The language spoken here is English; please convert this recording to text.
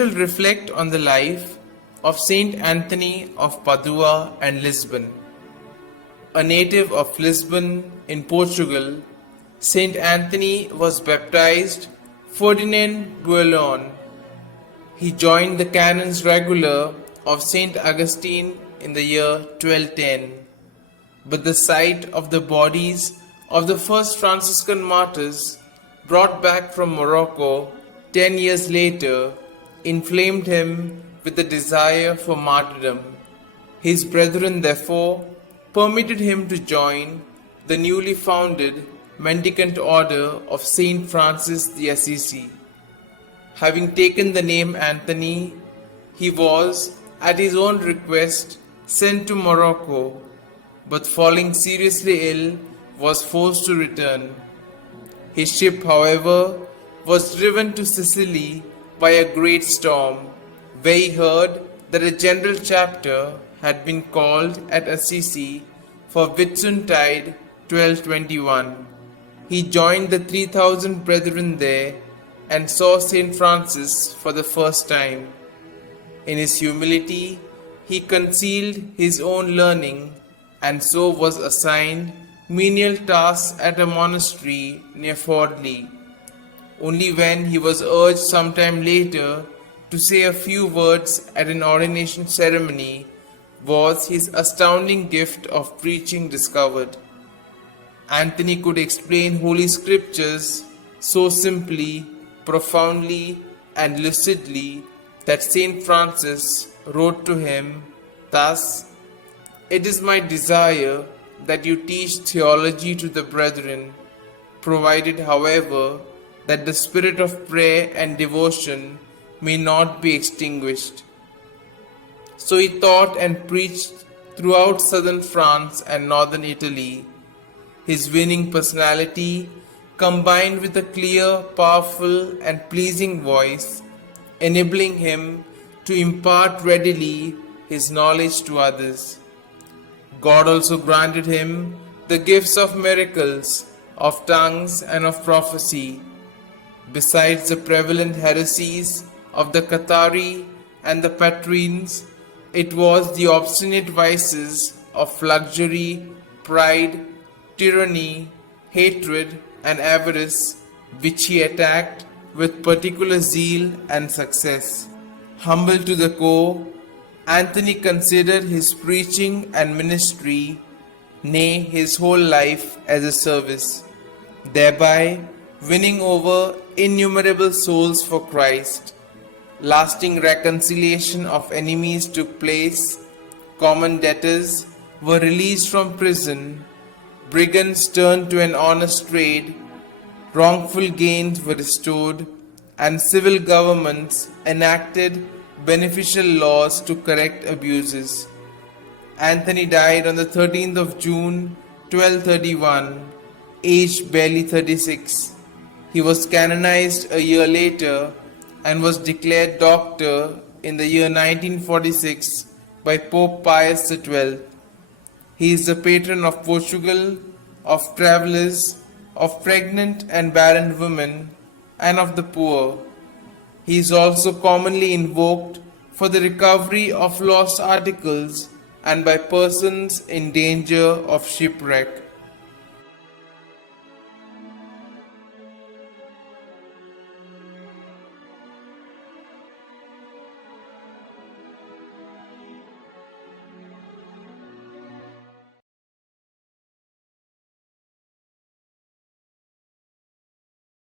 shall reflect on the life of Saint Anthony of Padua and Lisbon. A native of Lisbon in Portugal, Saint Anthony was baptized Ferdinand Buellon. He joined the canons regular of Saint Augustine in the year 1210, but the sight of the bodies of the first Franciscan martyrs brought back from Morocco 10 years later inflamed him with the desire for martyrdom. His brethren therefore permitted him to join the newly founded mendicant order of Saint Francis the Assisi. Having taken the name Anthony, he was, at his own request, sent to Morocco, but falling seriously ill, was forced to return. His ship, however, was driven to Sicily by a great storm, where he heard that a general chapter had been called at Assisi for Whitsuntide 1221. He joined the 3,000 brethren there and saw Saint Francis for the first time. In his humility, he concealed his own learning and so was assigned menial tasks at a monastery near Fordley. Only when he was urged some time later to say a few words at an ordination ceremony was his astounding gift of preaching discovered. Anthony could explain Holy Scriptures so simply, profoundly, and lucidly that Saint Francis wrote to him thus, "It is my desire that you teach theology to the brethren, provided, however, that the spirit of prayer and devotion may not be extinguished." So he taught and preached throughout southern France and northern Italy. His winning personality, combined with a clear, powerful, and pleasing voice, enabling him to impart readily his knowledge to others. God also granted him the gifts of miracles, of tongues, and of prophecy, besides the prevalent heresies of the Cathari and the Patrines. It was the obstinate vices of luxury, pride, tyranny, hatred, and avarice which he attacked with particular zeal and success. Humble to the core, Anthony considered his preaching and ministry, nay, his whole life, as a service, thereby winning over innumerable souls for Christ. Lasting reconciliation of enemies took place, common debtors were released from prison, brigands turned to an honest trade, wrongful gains were restored, and civil governments enacted beneficial laws to correct abuses. Anthony died on the 13th of June 1231, aged barely 36. He was canonized a year later and was declared doctor in the year 1946 by Pope Pius XII. He is the patron of Portugal, of travelers, of pregnant and barren women, and of the poor. He is also commonly invoked for the recovery of lost articles and by persons in danger of shipwreck.